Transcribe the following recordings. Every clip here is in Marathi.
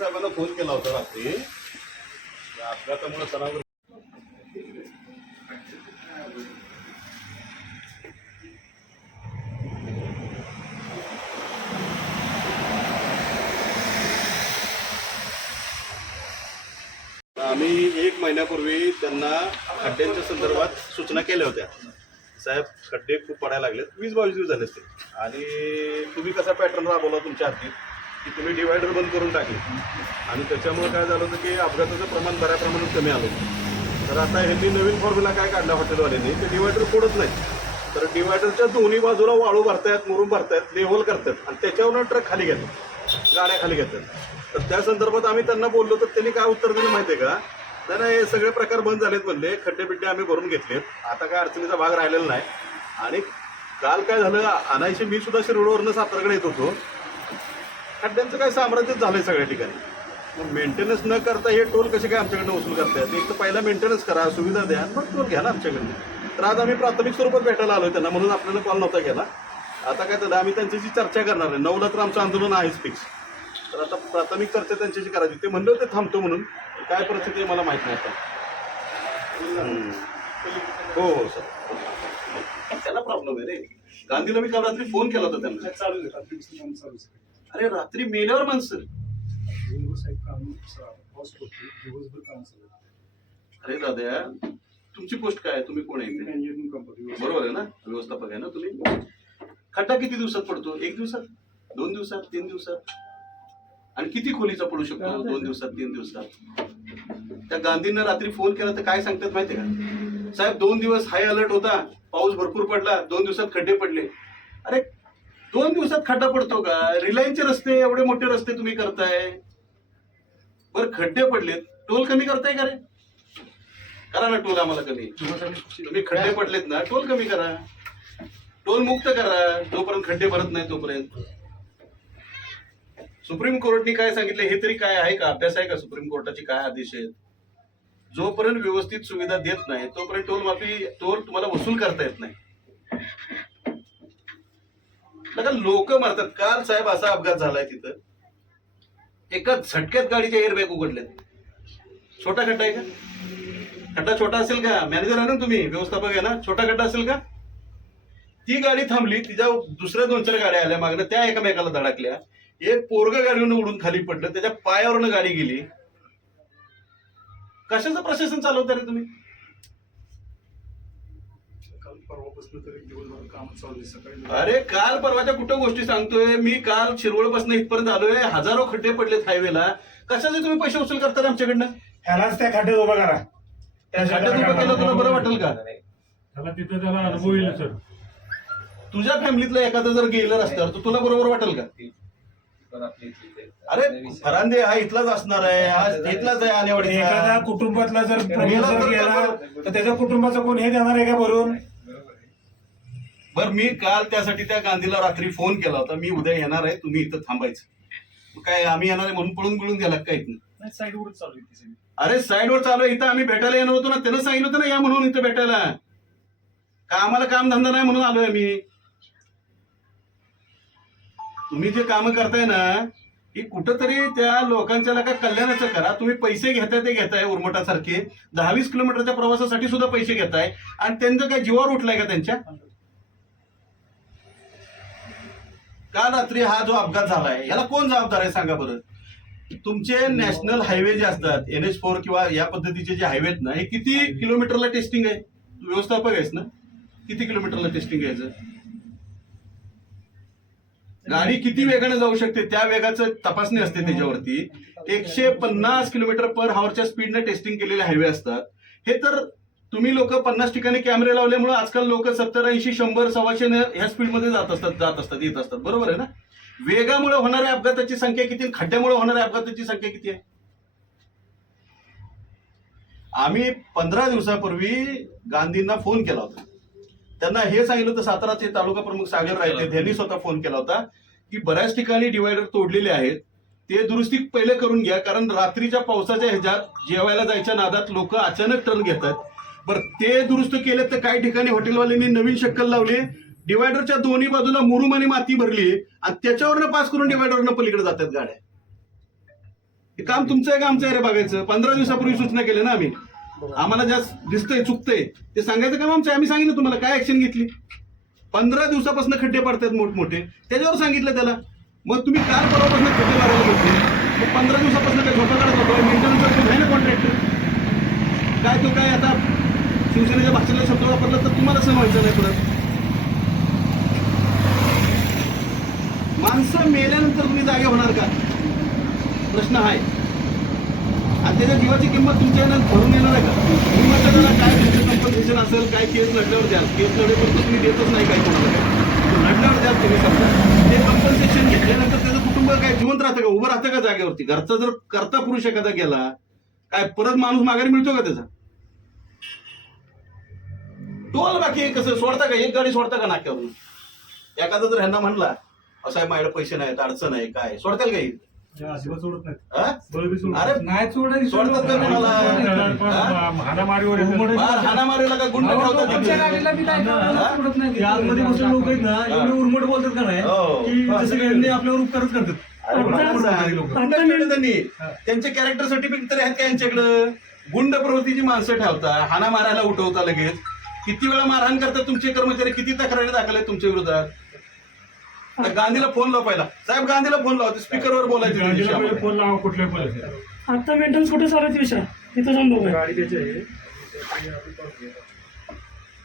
साहेबांना फोन केला होता रात्री. अपघातामुळे सणावर आम्ही एक महिन्यापूर्वी त्यांना खड्ड्यांच्या संदर्भात सूचना केल्या होत्या. साहेब खड्डे खूप पडायला लागलेत. वीस बावीस दिवस झाले असते आणि तुम्ही कसा पॅटर्न राबवला तुमच्या हातीत की तुम्ही डिवायडर बंद करून टाकले. आणि त्याच्यामुळे काय झालं होतं की अपघाताचं प्रमाण बऱ्या प्रमाणात कमी आलं तर आता ह्यांनी नवीन फॉर्म्युला काय काढला हॉटेलवाल्यांनी? ते डिवायडर फोडत नाही तर डिवायडरच्या दोन्ही बाजूला वाळू भरतायत मुरुम भरतायत लेव्हल करतात आणि त्याच्यावरून ट्रक खाली घेतात. गाड्या खाली घेतात. तर त्या संदर्भात आम्ही त्यांना बोललो तर त्यांनी काय उत्तर दिलं आहे का? नाही नाही हे सगळे प्रकार बंद झालेत म्हणले. खड्डे बिड्डे आम्ही भरून घेतलेत. आता काय अडचणीचा भाग राहिलेला नाही. आणि काल काय झालं? अनायशी मी सुद्धा शिरोडवरनं सातारकडे येत होतो. खड्ड्यांचं काय साम्राज्यच झालंय सगळ्या ठिकाणी? मग मेंटेनन्स न करता हे टोल कसे काय आमच्याकडनं वसूल करतायत एक तर पहिला मेंटेनन्स करा सुविधा द्या मग टोल घ्या ना आमच्याकडनं. तर आज आम्ही प्राथमिक स्वरूपात भेटायला आलोय त्यांना म्हणून आपल्याला कॉल नव्हता केला. आता काय झालं आम्ही त्यांच्याशी चर्चा करणार आहे. नऊला तर आमचं आंदोलन आहेच फिक्स तर आता प्राथमिक चर्चा त्यांच्याशी करायची. ते म्हणले होते थांबतो म्हणून. काय परिस्थिती आहे मला माहीत नाही आता. हो हो सर. त्याला प्रॉब्लेम आहे रे. गांधीला मी काल रात्री फोन केला होता त्यांना. अरे रात्री मेल्यावर माणसं अरे दादा तुमची पोस्ट काय तुम्ही कोण आहे बरोबर आहे ना? व्यवस्थापक आहे ना तुम्ही? खड्डा किती दिवसात पडतो? एक दिवसात? दोन दिवसात? तीन दिवसात? आणि किती खोलीचा पडू शकतो? दोन दिवसात तीन दिवसात? त्या गांधींना रात्री फोन केला तर काय सांगतात माहितीये का? साहेब दोन दिवस हाय अलर्ट होता. पाऊस भरपूर पडला. दोन दिवसात खड्डे पडले. अरे दोन दिवसात खड्डा पडतो का? रिलायन्सचे रस्ते एवढे मोठे रस्ते तुम्ही करताय. बर खड्डे पडलेत. टोल कमी करताय का रे? करा ना टोल आम्हाला कमी. तुम्ही खड्डे पडलेत ना टोल कमी करा. टोल मुक्त करा. जोपर्यंत खड्डे भरत नाही तोपर्यंत. सुप्रीम कोर्टने काय सांगितलं हे तरी काय आहे का? अभ्यास आहे का सुप्रीम कोर्टाचे? काय आदेश आहेत? जोपर्यंत व्यवस्थित सुविधा देत नाही तोपर्यंत टोल माफी टोल तुम्हाला वसूल करता येत नाही. आता लोक मारतात. काल साहेब असा अपघात झालाय तिथं. एका झटक्यात गाडीचे एअरबॅग उघडल्यात छोटा खड्डा आहे का? खड्डा छोटा असेल का? मॅनेजर आहे ना तुम्ही व्यवस्थापक आहे ना? छोटा खड्डा असेल का? ती गाडी थांबली तिच्या दुसऱ्या दोन चार गाड्या आल्या मागणं त्या एकामेकाला धडकल्या. एक पोरग गाडीवरून उडून खाली पडलं त्याच्या पायावरनं गाडी गेली. कशाचं प्रशासन चालवता रे तुम्ही? परवापासून तरी दिवसभर काम चालू आहे सकाळी अरे काल परवाच्या कुठं गोष्टी सांगतोय? मी काल शिरवळपासून इथपर्यंत आलोय. हजारो खड्डे पडलेत हायवेला कशाचे तुम्ही पैसे वसूल करता रे आमच्याकडनं? ह्यालाच त्या खड्ड्यात उभा करा. त्या खड्ड्यात उभं केलं तुला बरं वाटेल का? त्याला तिथं त्याला अनुभव येईल सर. तुझ्या फॅमिलीतलं एखादं जर गेलं रस्त्यावर तर तुला बरोबर वाटेल का? अरे फरांदे हा इथलाच असणार आहे. हा इथलाच आहे एखाद्या आलेवाडीचा कुटुंबातला जर गेला तर गेला. तर त्याच्या कुटुंबाचं कोण हे देणार आहे का भरून? बर मी काल त्यासाठी त्या गांधीला रात्री फोन केला होता. मी उद्या येणार आहे तुम्ही इथं थांबायचं. काय आम्ही येणार आहे म्हणून पळून पळून गेला काय साईडवरच चालू आहे अरे साईडवर चालू आहे इथं आम्ही भेटायला येणार होतो ना त्यानं सांगितलं होतं ना या म्हणून इथं भेटायला. का आम्हाला काम धंदा नाही म्हणून आलोय मी तुम्ही जे काम करताय ना की कुठंतरी त्या लोकांच्या काय कल्याणाचं करा. तुम्ही पैसे घेताय ते घेताय उर्मटासारखे. दहावीस किलोमीटरच्या प्रवासासाठी सुद्धा पैसे घेताय. आणि त्यांचं काय जीवावर उठलाय का त्यांच्या? काल रात्री हा जो अपघात झालाय याला कोण जबाबदार आहे सांगा बरं? तुमचे नॅशनल हायवे जे असतात एन एच फोर किंवा या पद्धतीचे जे हायवे आहेत ना हे किती किलोमीटरला टेस्टिंग आहे? व्यवस्थापक आहेस ना? किती किलोमीटरला टेस्टिंग घ्यायचं गाडी किती वेगाने जाऊ शकते त्या वेगाचं तपासणी असते त्याच्यावरती. एकशे पन्नास किलोमीटर पर हावरच्या स्पीडने टेस्टिंग केलेले हायवे असतात. हे तर तुम्ही लोक पन्नास ठिकाणी कॅमेरे लावल्यामुळे आजकाल लोक सत्तर ऐंशी शंभर सव्वाशे ह्या स्पीडमध्ये जात असतात जात असतात येत असतात. बरोबर आहे ना? वेगामुळे होणाऱ्या अपघाताची संख्या किती खड्ड्यामुळे होणाऱ्या अपघाताची संख्या किती आहे? आम्ही पंधरा दिवसापूर्वी गांधींना फोन केला होता. त्यांना हे सांगितलं तर साताराचे तालुका प्रमुख सागर राहिले त्यांनी स्वतः फोन केला होता की बऱ्याच ठिकाणी डिवायडर तोडलेले आहेत. ते दुरुस्ती पहिले करून घ्या कारण रात्रीच्या पावसाच्या ह्याच्यात जेवायला जायच्या नादात लोक अचानक टर्न घेतात. बरं ते दुरुस्त केले तर काही ठिकाणी हॉटेलवाल्यांनी नवीन शक्कल लावली. डिवायडरच्या दोन्ही बाजूला मुरुम आणि माती भरली आणि त्याच्यावरनं पास करून डिवायडरनं पलीकडे जातात गाड्या. हे काम तुमचं आहे का आमचं आहे रे बघायचं? पंधरा दिवसापूर्वी सूचना केल्या ना आम्ही. आम्हाला ज्या दिसतंय चुकतंय ते सांगायचं काम आमचं आम्ही सांगितलं तुम्हाला काय ऍक्शन घेतली? पंधरा दिवसापासून खड्डे पडतात मोठमोठे त्याच्यावर सांगितलं त्याला. मग तुम्ही काल परवापासून खड्डे मारायला बसले. मग पंधरा दिवसापासून काय झोपा काढत होतो? मेंटेनन्स आहे ना कॉन्ट्रॅक्टर काय तो काय आता शिवसेनेच्या भाषेला शब्द वापरला तर तुम्हाला सण व्हायचं नाही परत माणसं मेल्यानंतर तुम्ही जागे होणार का? प्रश्न आहे. आणि त्याच्या जीवाची किंमत तुमच्या यानं भरून येणार आहे का? किंमत त्याला काय कम्पन्सेशन असेल काय केस लढल्यावर द्याल. केस लढेपर्यंत तुम्ही देतच नाही काय कोणाला लढल्यावर द्याल तुम्ही समजा. ते कम्पन्सेशन घेतल्यानंतर त्याचं कुटुंब काय जिवंत राहतं का? उभं राहतं का जागेवरती? घरचा जर करता पुरुष एखादा गेला काय परत माणूस माघारी मिळतो का त्याचा? टोल बाकी कसं सोडता का? एक गाडी सोडता का नाक्यावरून? एखादा जर ह्यांना म्हणला असं आहे माझ्याकडे पैसे नाहीत अडचण आहे काय सोडताल काही? सोडत नाही सोडतात का हाणामारीला का गुंड ठेवतात हा? आतमध्ये बसून लोक आहेत ना एवढे उर्मट बोलतात का नाही हो. की जसं काही त्यांनी आपल्यावर उपकारच करतात. त्यांनी? त्यांचे कॅरेक्टर सर्टिफिकेट तरी आहेत का यांच्याकडं? गुंड प्रवृत्तीची माणसं ठेवता हाना मारायला उठवता लगेच. किती वेळा मारहाण करतात तुमचे कर्मचारी? किती तक्रारी दाखल आहेत तुमच्या विरोधात? आता गांधीला फोन लाव पहिला. साहेब गांधीला फोन लावा. स्पीकरवर बोलायचं. फोन लावा परिस्थितीत आता मेंटेनन्स कुठे चालत विचार. तिथं जाऊन बघूया. गाडी आहे.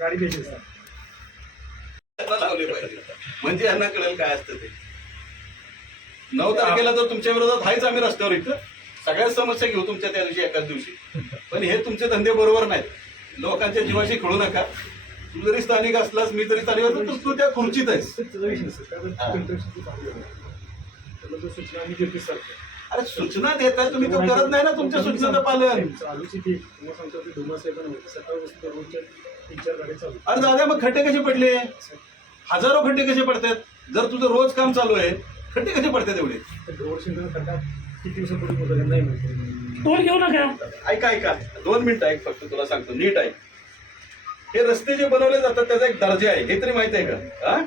गाडी लावले पाहिजे. म्हणजे यांना कळेल काय असतं ते. नऊ तारखेला तर तुमच्या विरोधात आहेच आम्ही रस्त्यावर इथं. सगळ्याच समस्या घेऊ तुमच्या त्या दिवशी एकाच दिवशी. पण हे तुमचे धंदे बरोबर नाहीत. लोकांच्या जीवाशी खेळू नका. तू जरी स्थानिक असलास मी जरी स्थानिक असलो तू त्या खुर्चीत आहेस. आहे. सूचना अरे सूचना देताय तुम्ही तर करत नाही ना तुमच्या सूचनाचं पालन. चालू अरे दादा मग खड्डे कसे पडले? हजारो खड्डे कसे पडतात? जर तुझं रोज काम चालू आहे खड्डे कसे पडतात एवढे? किती दिवसापूर्वी नाही टोल घेऊ नका. ऐका ऐका. दोन मिनिटं ऐक फक्त तुला सांगतो. नीट ऐक हे रस्ते जे बनवले जातात त्याचा एक दर्जा आहे. हे तरी माहीत आहे का? हा?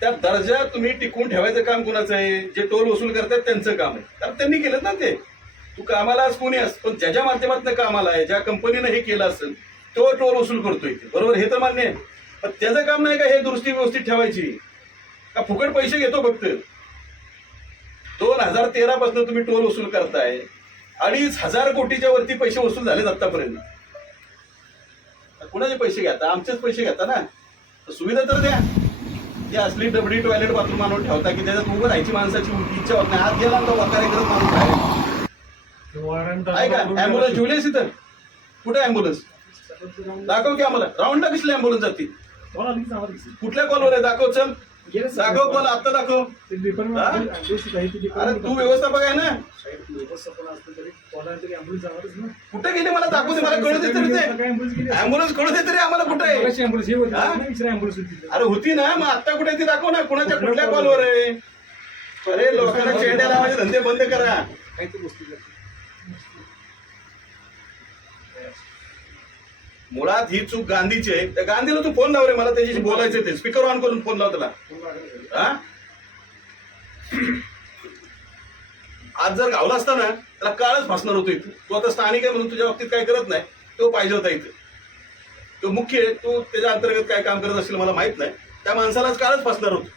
त्या दर्जा तुम्ही टिकून ठेवायचं काम कुणाचं आहे? जे टोल वसूल करतात त्यांचं काम आहे. तर त्यांनी केलं ना ते. तू कामाला आज कोणी अस पण ज्याच्या माध्यमातून कामाला आहे ज्या कंपनीनं हे केलं असेल तो टोल वसूल करतोय. बरोबर? हे तर मान्य आहे. पण त्याचं काम नाही का हे दुरुस्ती व्यवस्थित ठेवायची? का फुकट पैसे घेतो फक्त? दोन हजार तेरा पासून तुम्ही टोल वसूल करताय. अडीच हजार कोटीच्या वरती पैसे वसूल झालेत आतापर्यंत. कुणाचे पैसे घेता? आमचेच पैसे घेता ना? तर सुविधा तर द्या. ती असली डबडी टॉयलेट बाथरूम आणून ठेवता की त्याच्यात उभं राहायची माणसाची इच्छा होत नाही. आज गेला तर वकारे करत माणूस आहे का ऐका अँब्युलन्स ठेवलीस इथं. कुठे अँब्युलन्स दाखव की आम्हाला. राऊंडला कसली अँब्युलन्स जाते कुठल्या कॉलवर आहे? दाखव चल. दाखव कॉल आत्ता दाखव. अरे तू व्यवस्थापक आहे ना? कुठे गेले मला दाखवू दे मला कळू दे तरी ते. अँब्युलन्स कळू दे तरी आम्हाला कुठे अरे होती ना मग आता कुठे ती दाखव ना कुणाच्या कुठल्या कॉलवर आहे? अरे लोकांना चेंड्या लावायचे धंदे बंद करा. काही गोष्टी. मुळात ही चूक गांधीची आहे. त्या गांधीला तू फोन लाव रे मला त्याच्याशी बोलायचं ते. स्पीकर ऑन करून फोन लाव त्याला. हा? आज जर गावला असता ना त्याला काळच फासणार होतो इथं. तू आता स्थानिक आहे म्हणून तुझ्या बाबतीत काय करत नाही. तो पाहिजे होता इथे. तो मुख्य आहे. तो त्याच्या अंतर्गत काय काम करत असेल मला माहीत नाही. त्या माणसालाच काळच फासणार होतो.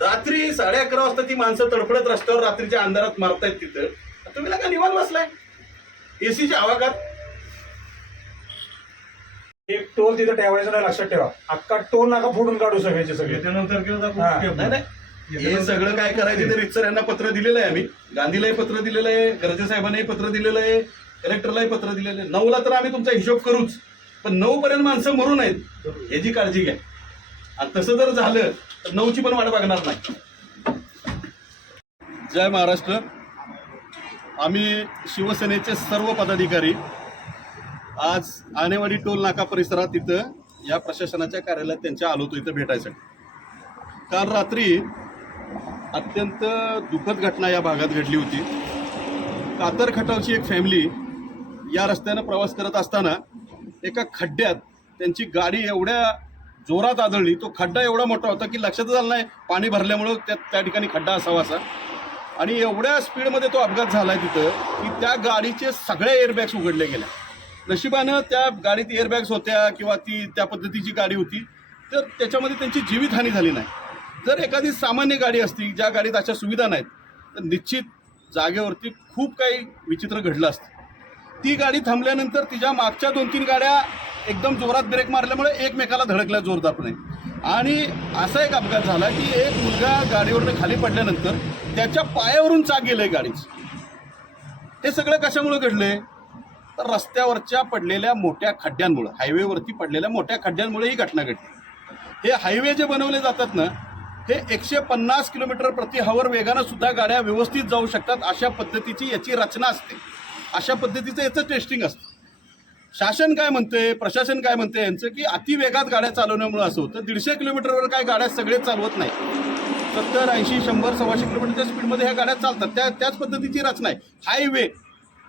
रात्री साडे अकरा वाजता ती माणसं तडफडत रस्त्यावर रात्रीच्या अंधारात मारतायत तिथं. तुम्ही का निवांत बसलाय. एसीच्या आवाकात एक टोल तिथं ठेवायचं नाही लक्षात ठेवा. अख्खा टोल नाका फोडून काढू सगळ्याचे सगळे. दाखवू हा. नाही नाही. हे सगळं काय करायचं ते रितसर यांना पत्र दिलेलं आहे आम्ही. गांधीलाही पत्र दिलेलं आहे गर्जे साहेबांनाही पत्र दिलेलं आहे कलेक्टरलाही पत्र दिलेलं आहे. नऊला तर आम्ही तुमचा हिशोब करूच. पण नऊ पर्यंत माणसं मरू नयेत याची काळजी घ्या. आणि तसं जर झालं तर नऊची पण वाट बघणार नाही. जय महाराष्ट्र. आम्ही शिवसेनेचे सर्व पदाधिकारी आज आणेवाडी टोल नाका परिसरात तिथं या प्रशासनाच्या कार्यालयात त्यांच्या आलो होतो इथं भेटायसाठी. काल रात्री अत्यंत दुःखद घटना या भागात घडली होती. कातर खटावची एक फॅमिली या रस्त्यानं प्रवास करत असताना एका खड्ड्यात त्यांची गाडी एवढ्या जोरात आदळली तो खड्डा एवढा मोठा होता की लक्षातच आलं नाही पाणी भरल्यामुळं त्या त्या ठिकाणी खड्डा असावा असा. आणि एवढ्या स्पीडमध्ये तो अपघात झाला आहे तिथं की त्या गाडीचे सगळे एअरबॅग्स उघडले गेल्या नशिबानं त्या गाडीत एअरबॅग्स होत्या किंवा ती त्या पद्धतीची गाडी होती तर त्याच्यामध्ये त्यांची जीवितहानी झाली नाही. जर एखादी सामान्य गाडी असती ज्या गाडीत अशा सुविधा नाहीत तर निश्चित जागेवरती खूप काही विचित्र घडलं असतं. ती गाडी थांबल्यानंतर तिच्या मागच्या दोन तीन गाड्या एकदम जोरात ब्रेक मारल्यामुळे एकमेकाला धडकल्या जोरदारपणे आणि असा एक अपघात झाला की एक मुलगा गाडीवरून खाली पडल्यानंतर त्याच्या पायावरून चाक गेलं आहे गाडीचं. हे सगळं कशामुळे आहे तर रस्त्यावरच्या पडलेल्या मोठ्या खड्ड्यांमुळं हायवेवरती पडलेल्या मोठ्या खड्ड्यांमुळे ही घटना घडली. हे हायवे जे बनवले जातात ना हे एकशे पन्नास किलोमीटर प्रति हवर वेगानं सुद्धा गाड्या व्यवस्थित जाऊ शकतात अशा पद्धतीची याची रचना असते. अशा पद्धतीचं याचं टेस्टिंग असतं. शासन काय म्हणते प्रशासन काय म्हणते यांचं की अति वेगात गाड्या चालवण्यामुळे असं होतं. दीडशे किलोमीटरवर काय गाड्या सगळे चालवत नाही सत्तर ऐंशी शंभर सव्वाशे किलोमीटरच्या स्पीडमध्ये ह्या गाड्या चालतात. त्या त्याच पद्धतीची रचना आहे. हायवे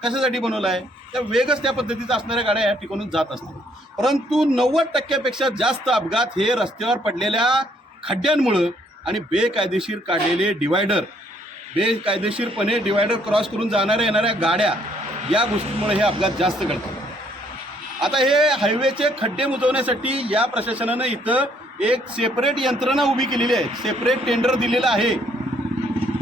कशासाठी बनवला आहे त्या वेगच त्या पद्धतीचा असणाऱ्या गाड्या या ठिकाणून जात असतात. परंतु नव्वद टक्क्यापेक्षा जास्त अपघात हे रस्त्यावर पडलेल्या खड्ड्यांमुळं आणि बेकायदेशीर काढलेले डिवायडर बेकायदेशीरपणे डिवायडर क्रॉस करून जाणाऱ्या येणाऱ्या गाड्या या गोष्टीमुळे हे अपघात जास्त घडतात. आता हे हायवेचे खड्डे मुजवण्यासाठी या प्रशासनानं इथं एक सेपरेट यंत्रणा उभी केलेली आहे. सेपरेट टेंडर दिलेलं आहे.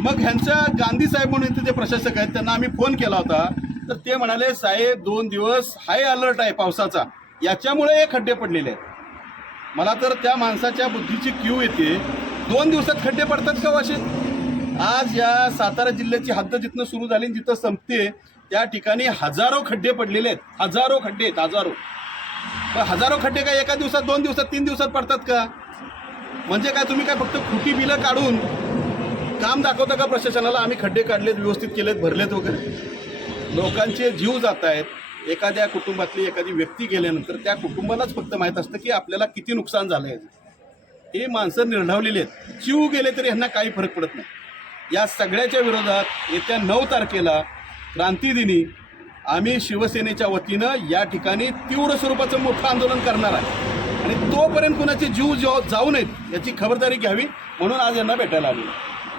मग ह्यांच्या गांधी साहेब म्हणून इथे जे प्रशासक आहेत त्यांना आम्ही फोन केला होता. तर ते म्हणाले साहेब दोन दिवस हाय अलर्ट आहे पावसाचा. याच्यामुळे हे खड्डे पडलेले आहेत. मला तर त्या माणसाच्या बुद्धीची क्यू येते. दोन दिवसात खड्डे पडतात का हो वाशी आज या सातारा जिल्ह्याची हद्द जिथनं सुरू झाली आणि जिथं संपते त्या ठिकाणी हजारो खड्डे पडलेले आहेत. हजारो खड्डे आहेत हजारो. पण हजारो खड्डे काय एका दिवसात दोन दिवसात तीन दिवसात पडतात का? म्हणजे काय तुम्ही काय फक्त खुटी बिलं काढून काम दाखवता का प्रशासनाला? आम्ही खड्डे काढलेत व्यवस्थित केलेत भरलेत वगैरे. लोकांचे जीव जात आहेत. एखाद्या कुटुंबातली एखादी व्यक्ती गेल्यानंतर त्या कुटुंबालाच फक्त माहीत असतं की आपल्याला किती नुकसान झालं आहे हे माणसं निर्ढावलेली आहेत. जीव गेले तरी ह्यांना काही फरक पडत नाही. या सगळ्याच्या विरोधात येत्या नऊ तारखेला क्रांतिदिनी आम्ही शिवसेनेच्या वतीनं या ठिकाणी तीव्र स्वरूपाचं मोठं आंदोलन करणार आहे. आणि तोपर्यंत कुणाचे जीव जाऊ जाऊ नयेत याची खबरदारी घ्यावी म्हणून आज यांना भेटायला आलो